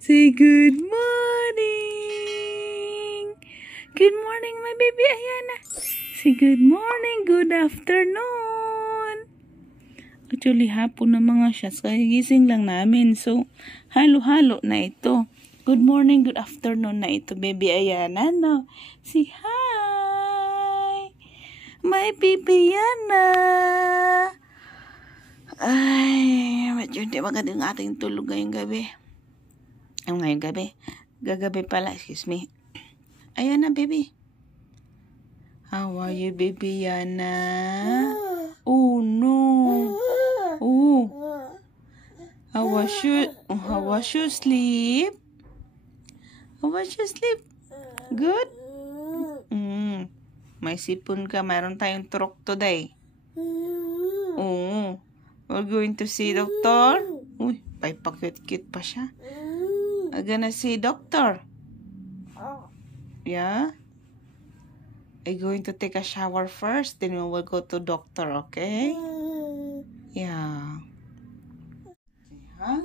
Say good morning. Good morning, my baby Ayana. Say good morning, good afternoon. Actually, hapon na mga siya. Kagising lang namin. So, halo-halo na ito. Good morning, good afternoon na ito, baby Ayana. No? Say hi. My baby Ayana. Ay, medyo hindi magandang ating tulog ngayong gabi. Ngayong gabi. Gagabi pala, excuse me. Ayana, baby. How are you, baby Yana? Oh, no. Oh. How was your sleep? How was your sleep? Good? May sipon ka. Mayroon tayong turok today. Oh. We're going to see doctor. Uy, pa-cute-cute pa siya. I'm gonna see doctor. Yeah? I'm going to take a shower first, then we will go to doctor, okay? Yeah. Say hi.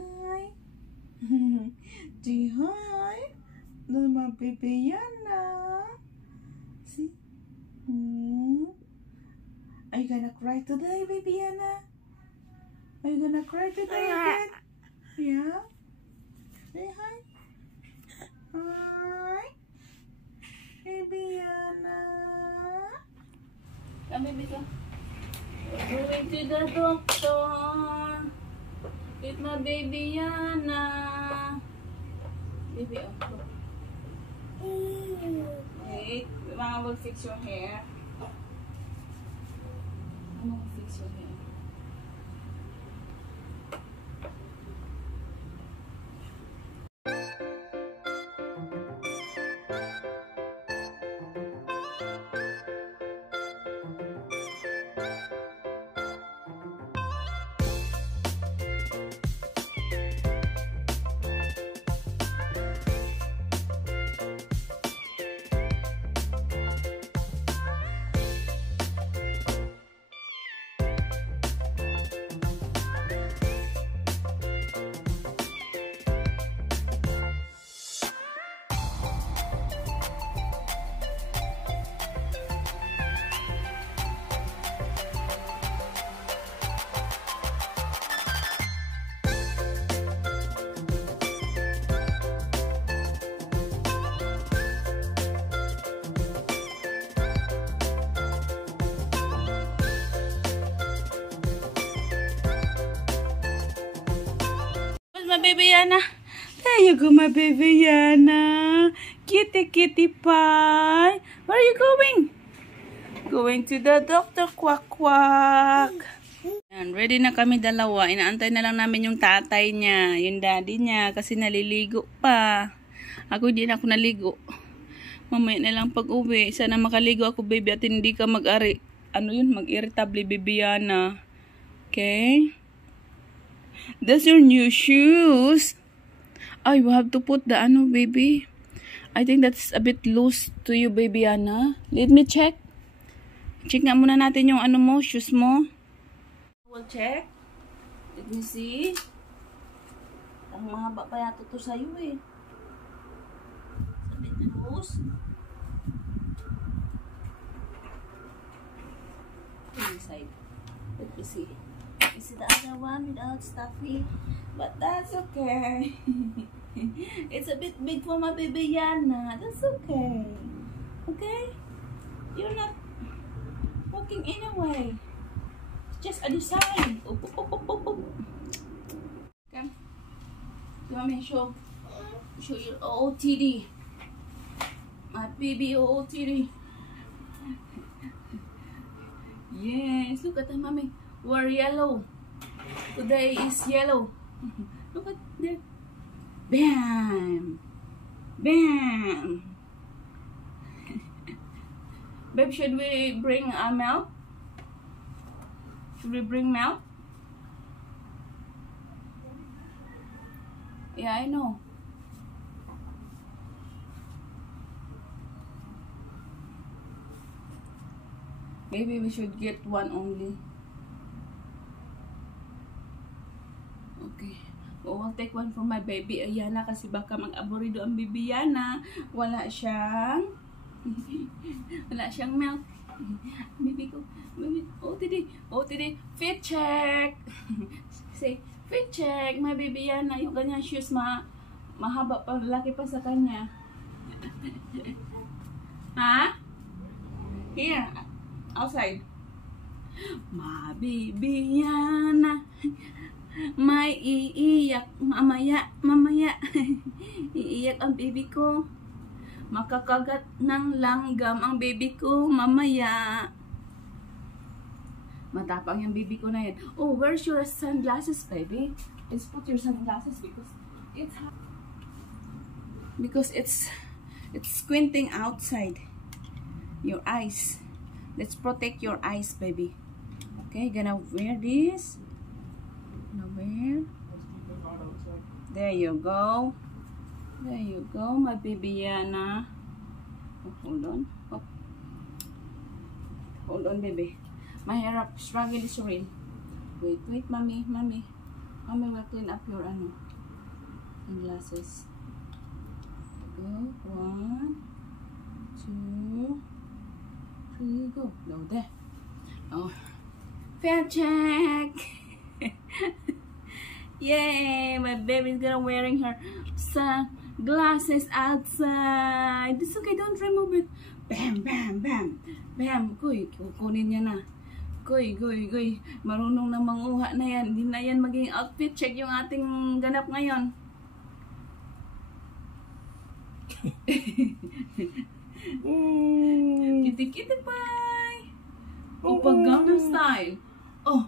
Say hi. This is my baby Yana. See? Are you gonna cry today, baby Yana? Are you gonna cry today again? Yeah? Say hi. Hi. Baby Yana. Come, baby, come. We're going to the doctor. With my baby Yana. Baby, oh. Wait. Mama will fix your hair. Mama will fix your hair. My baby Yana. There you go, my baby Yana. Kitty, kitty pie. Where are you going? Going to the doctor, quack, quack. And ready na kami dalawa. Inaantay na lang namin yung tatay niya, yung daddy niya, kasi naliligo pa. Ako hindi na ako naligo. Mamaya na lang pag uwi. Sana makaligo ako, baby, at hindi ka mag-irritable, baby Yana. Okay? That's your new shoes. Oh, you have to put the baby. I think that's a bit loose to you, baby Yana. Let me check. Check nga muna natin yung mo, shoes mo. We'll check. Let me see. Ang mahaba pa yata to sa'yo eh. It's a bit loose. Inside. Let me see. Is it the other one without stuffy? But that's okay. It's a bit big for my baby Yana. That's okay. Okay? You're not walking anyway. It's just a design. Oop, oop, oop, oop, oop. Come. You want me to show your OOTD? My baby OOTD. Yes, look at that, mommy. We're yellow. Today is yellow. Look at there. Bam! Bam! Babe, should we bring milk? Should we bring milk? Yeah, I know. Maybe we should get one only. Okay. I'll take one for my baby Ayana kasi baka mag-aburido ang baby Yana. Wala siyang milk. Baby ko. Baby. OTD. Fit check. Say, fit check. My baby Yana. Yung kanyang shoes mahaba pa. Laki pa sa kanya. Ha? Here. Outside. My baby Yana. May iiyak mamaya iiyak ang baby ko, makakagat ng langgam ang baby ko mamaya. Matapang yung baby ko na yan. Oh, where's your sunglasses, baby? Let's put your sunglasses because it's squinting outside your eyes. Let's protect your eyes, baby. Okay, gonna wear this. There you go. There you go, my baby Yana. Oh, hold on. Oh. Hold on, baby. My hair up struggle is real. Wait, mommy. Mommy will clean up your glasses. Go. 1, 2, 3, go. No, there. Oh. Fair check. Yay, my baby's gonna wearing her sunglasses outside. It's okay, don't remove it. Bam. Kuy, kukunin niya na. Kuy. Marunong na manguha na yan. Hindi na yan maging outfit check yung ating ganap ngayon. Kitty pie. Opa Gangnam Style. Oh.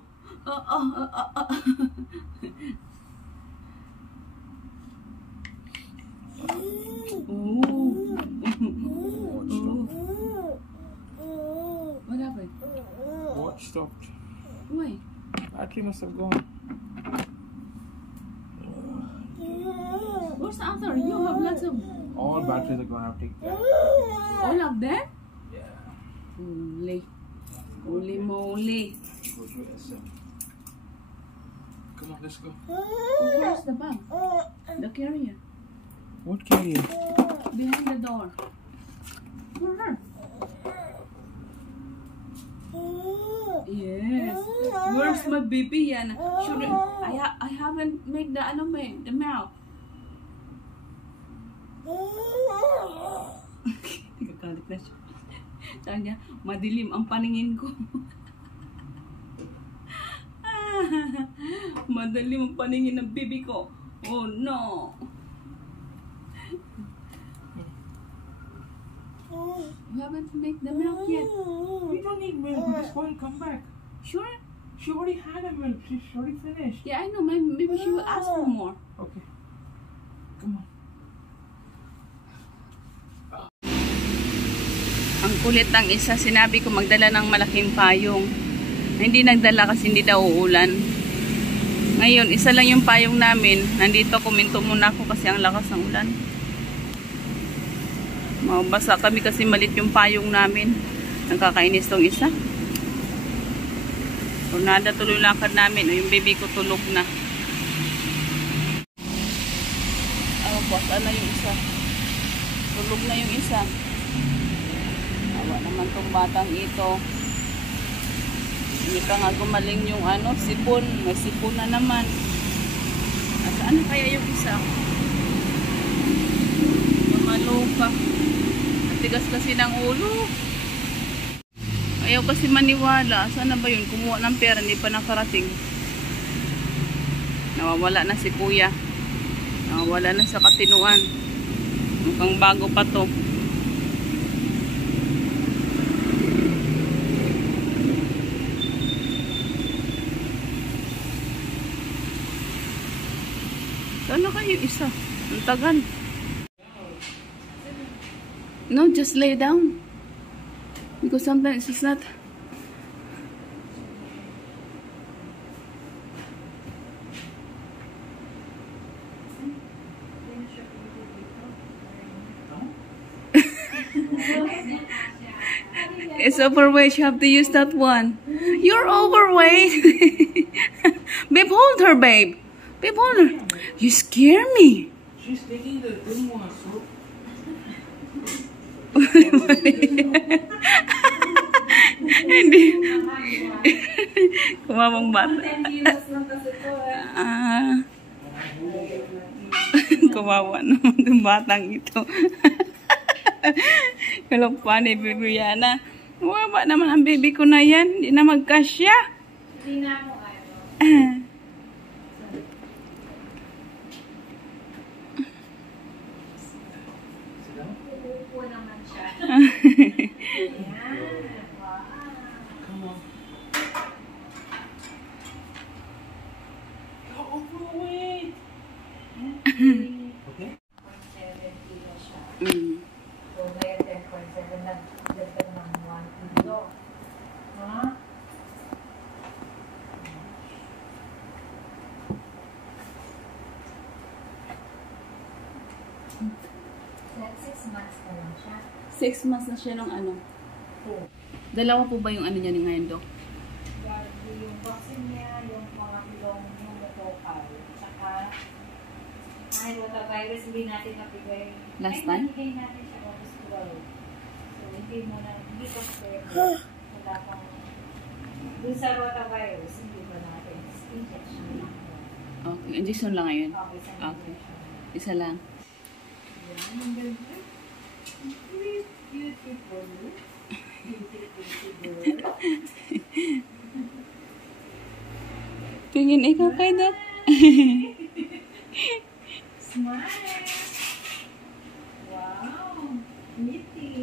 What happened? Watch stopped. Why? Battery must have gone. What's the other? You have lots of... All batteries are gone. I've taken care. All of them? Yeah. Holy moly. Go through this. Come on, let's go. Where's the bag? The carrier. What carrier? Behind the door. Where? Yes. Where's my baby Yana? I haven't made the mouth. Nagkakalit na siya. Sabi niya, madilim ang paningin ko. Madilim ang paningin ng baby ko. Oh no. You haven't made the milk yet. We don't need milk. We just go and come back. Sure? She already had a milk. She's already finished. Yeah, I know. Maybe she will ask for more. Okay. Come on. Ang kulit ng isa, sinabi ko magdala ng malaking payong. Hindi nagdala kasi hindi daw uulan. Ngayon, isa lang yung payong namin. Nandito, kuminto muna ako kasi ang lakas ng ulan. Mabasa kami kasi malit yung payong namin. Nagkakainis tong isa. Tornada tuloy lakad namin. O, yung baby ko tulog na. Basa na yung isa. Tulog na yung isa. Awa naman tong batang ito. Hindi pa nga gumaling yung sipon. May sipon na naman. At saan kaya yung isa? Mamalupa. Tigas kasi ng ulo. Ayaw kasi maniwala. Sana ba yun? Kumuha ng pera, hindi pa nakarating. Nawawala na si kuya. Nawawala na sa katinuan. Mukhang bago pa to. Sana kayo isa? Ang tagal. No, just lay down. Because sometimes it's not. It's overweight. You have to use that one. You're overweight. Babe, hold her, babe. Babe, hold her. You scare me. She's taking the thing one, so. Hindi. Kumawang bata. Kawawa naman yung batang ito. Kalumpa ni Baby Yana. Kawawa naman ang baby ko na yan. Hindi na magkasya. Hindi na mo ano. Uupo naman siya. Ayan. Wow. Come on. Oh, wait. Okay. 0.7 kilo siya. So, ngayon 10.7 na dagdag ng 1 kilo. Ha? Like 6 months na lang siya. 6 months na siya nung ano. Oh. Dalawa po ba yung ano niya ngayon, Dok? Bago yung vaccine niya, yung mga ilong pneumococcal, tsaka rotavirus, hindi natin nabigay. Last time? Nabigay natin siya August 12. So, hindi pa pwede. Wala pang, dun sa rotavirus, hindi pa natin. Injection lang. Okay, injection lang ngayon. Okay, sa Okay. injection. Isa lang. Yan, ang ganda. Beautiful. Beautiful. Tingin ikaw kay Dok. Smile! Wow! Ngiti!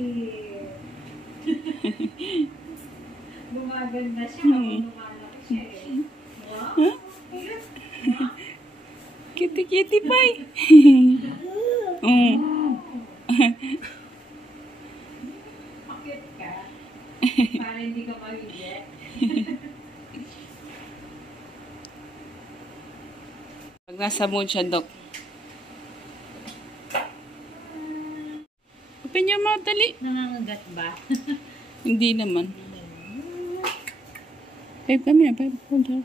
Gumaganda siya habang lumalaki siya eh. Wow! Kitty-kitty pie. Pakit ka. Para hindi ka mahigit. Pag nasa mood siya, Dok. Open your mouth, dali. Nangangagat ba? Hindi naman. Babe, come here, babe. Hold on.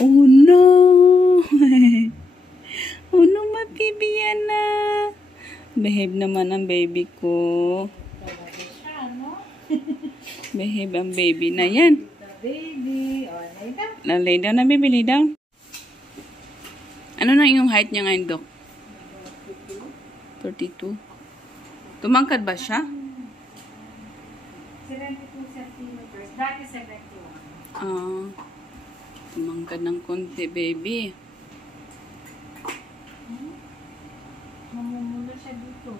Oh no! Oh no, my baby Yana. Behave naman ang baby ko. Talaga siya, no? Behave ang baby na yan. The baby. O, naita. Lay down na, baby. Lay down. Ano na yung height niya ngayon, Dok? 32. Tumangkad ba siya? 72 centimeters. Dati 71. Tumangkad ng konti, baby. Mamumulo siya dito.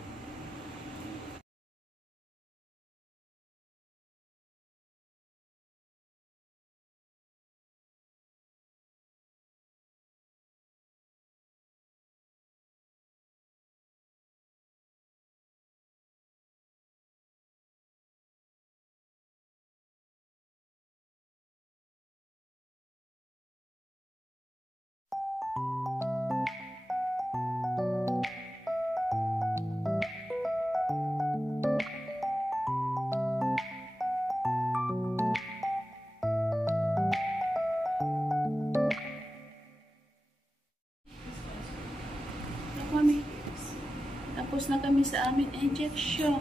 Tapos na kami sa aming injection.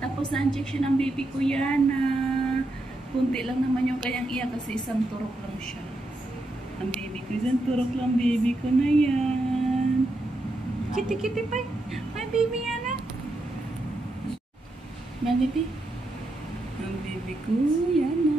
Tapos na injection ng baby ko Yana. Kunti lang naman yung kayang iya kasi isang turok lang siya. Ang baby ko, isang turok lang baby ko na yan. Kitty-kitty pa. Hi baby Yana. My baby. Ang baby ko Yana.